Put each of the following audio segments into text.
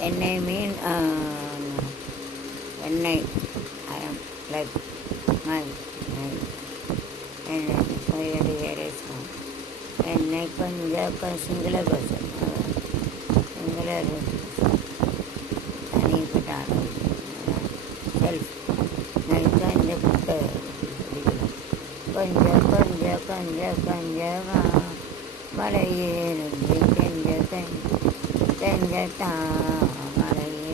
எண்ணெய் மீன் எண்ணெய் like my எண்ணெய் soyadi erasam எண்ணெய் கொஞ்சம் சிங்கள பர்சன் சிங்கள தனிப்பட்ட செல்ஃப் நைட்டாக இந்த புக்கை கொஞ்சம் கொஞ்சம் கொஞ்சம் கொஞ்சமாக மலையேறும் மலையே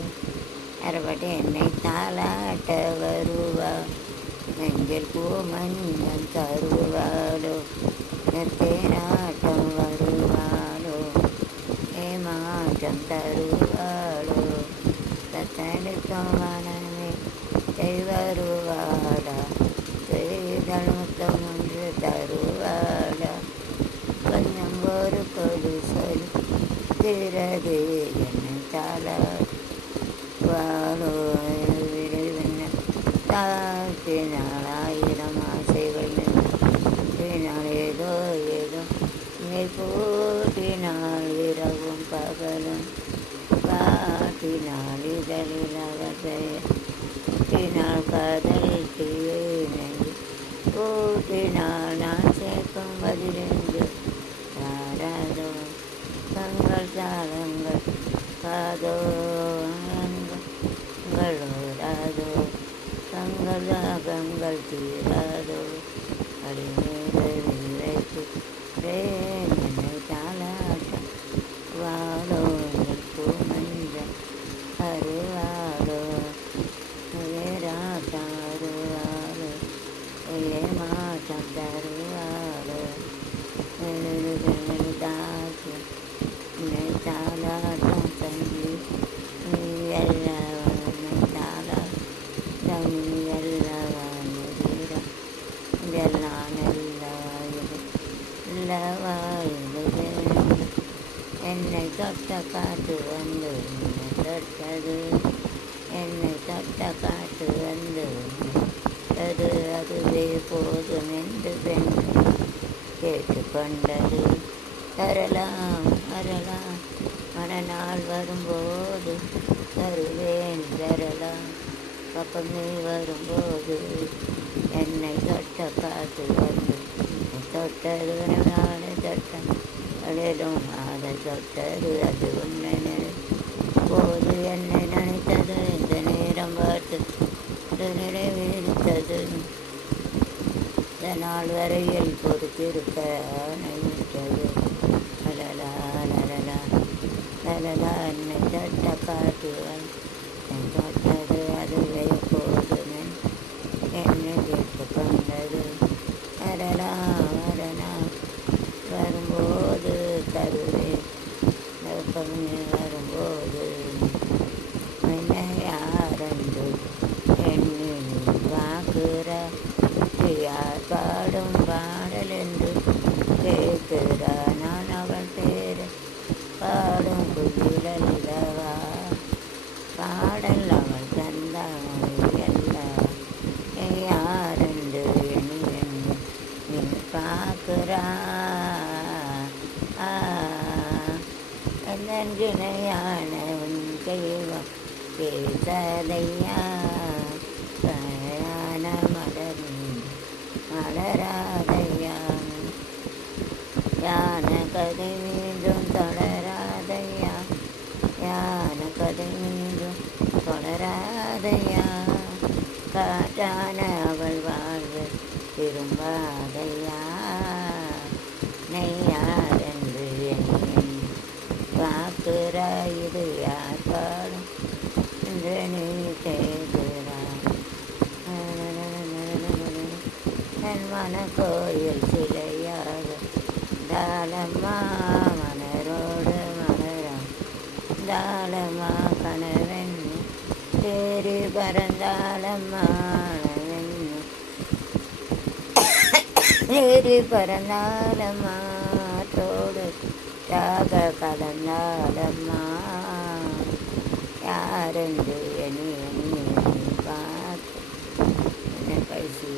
அறுபட்டு என்னை தாளாட்ட வருவா நெஞ்சில் பூமஞ்சம் தருவாளோ தேனாட்டம் வருவாளோ ஏமாற்றம் தருவாளோ தத்தெடுக்கும் மனமே வருவாளா செய்தல் முத்தம் ஒன்று தருவாளா கொஞ்சம் ஒரு கொடு சொல் திறது என்னை தாளாளோ தாழ்த்தினால் 1000 ஆசைகள் நின்றினால் ஏதோ நீ கூட்டினால் இரவும் பகலும் காட்டினால் இதழில் அவற்றையினால் காதல் தீனை கூட்டினால் நான் சேர்க்கும் பதிலிருந்து யாராதோ தங்கள் தாளங்கள் காதோ ஓராதோ தங்கள் தாகங்கள் தீராதோ அடிமைக்கு என்னை தாளாட்டம் வாழோ நிற்கும் மஞ்சள் அருவாளோ ஏராட்டம் அருவாளோ ஏமாற்றம் தருவாளோ தாக்கி என்னை தாளாட்டம் தங்கி நீ எல்லாவனை தாளாட்டம் எல்லாவாயிரம் இதெல்லாம் எல்லாவாயிரு என்னை தொட்ட காற்று வந்து உன்னை தொட்டது என்னை தொட்ட காற்று வந்து உன்னை அதுவே போதும் என்று பெண் கேட்டுக்கொண்டது தரலாம் வரலாம் மனநாள் வரும்போது தருவேன் தரலாம் பக்கம் நீ வரும்போது என்னை தொட்ட காற்று வந்து தொட்டது நாளை தொட்டம் அடையிலும் அதை தொட்டது அது உன்னை போது என்னை நினைத்தது இந்த நேரம் பார்த்து நிறைவேறித்தது இந்த நாள் வரையில் பொறுத்திருக்க நினைத்தது லலலா லலலா லலலா என்னை தொட்ட காற்று என் தொட்டது அதுவே போதுமே என்னை கேட்டுக்கொண்டது வரலாம் வரும்போது தருவேன் வரும்போது என்னை யாரென்று என்னை பார்க்கிற யார் பாடும் பாடல் என்று கேட்கிற நான் அவள் பேர் பாடும் குயிலல்லவா பாடல் அவள் தந்தாள் யாரென்று எண்ணி நீ பார்க்கிறா நன்றினையான உன் தெய்வம் பேசதையா கயான மலராதையா யான கதை மீண்டும் தொடராதையா யான கதை மீண்டும் தொடராதையா காற்றான அவள் வாழ்வு திரும்பாதையா நெய்யாரென்று எண்ணி பார்க்கிற இது யார் பாடும் என்று நீ கேட்கிறாய் என் மனக்கோயில் சிலையாக தாளம்மா மலரோடு மலரம் தாளம்மா கனவென் தேறி பறந்தாளம்மா தேறி பறந்தாளம்மாற்றோடு யாக கலந்தாளம்மா யாரென்று எண்ணி பார்த்து என்ன பேசி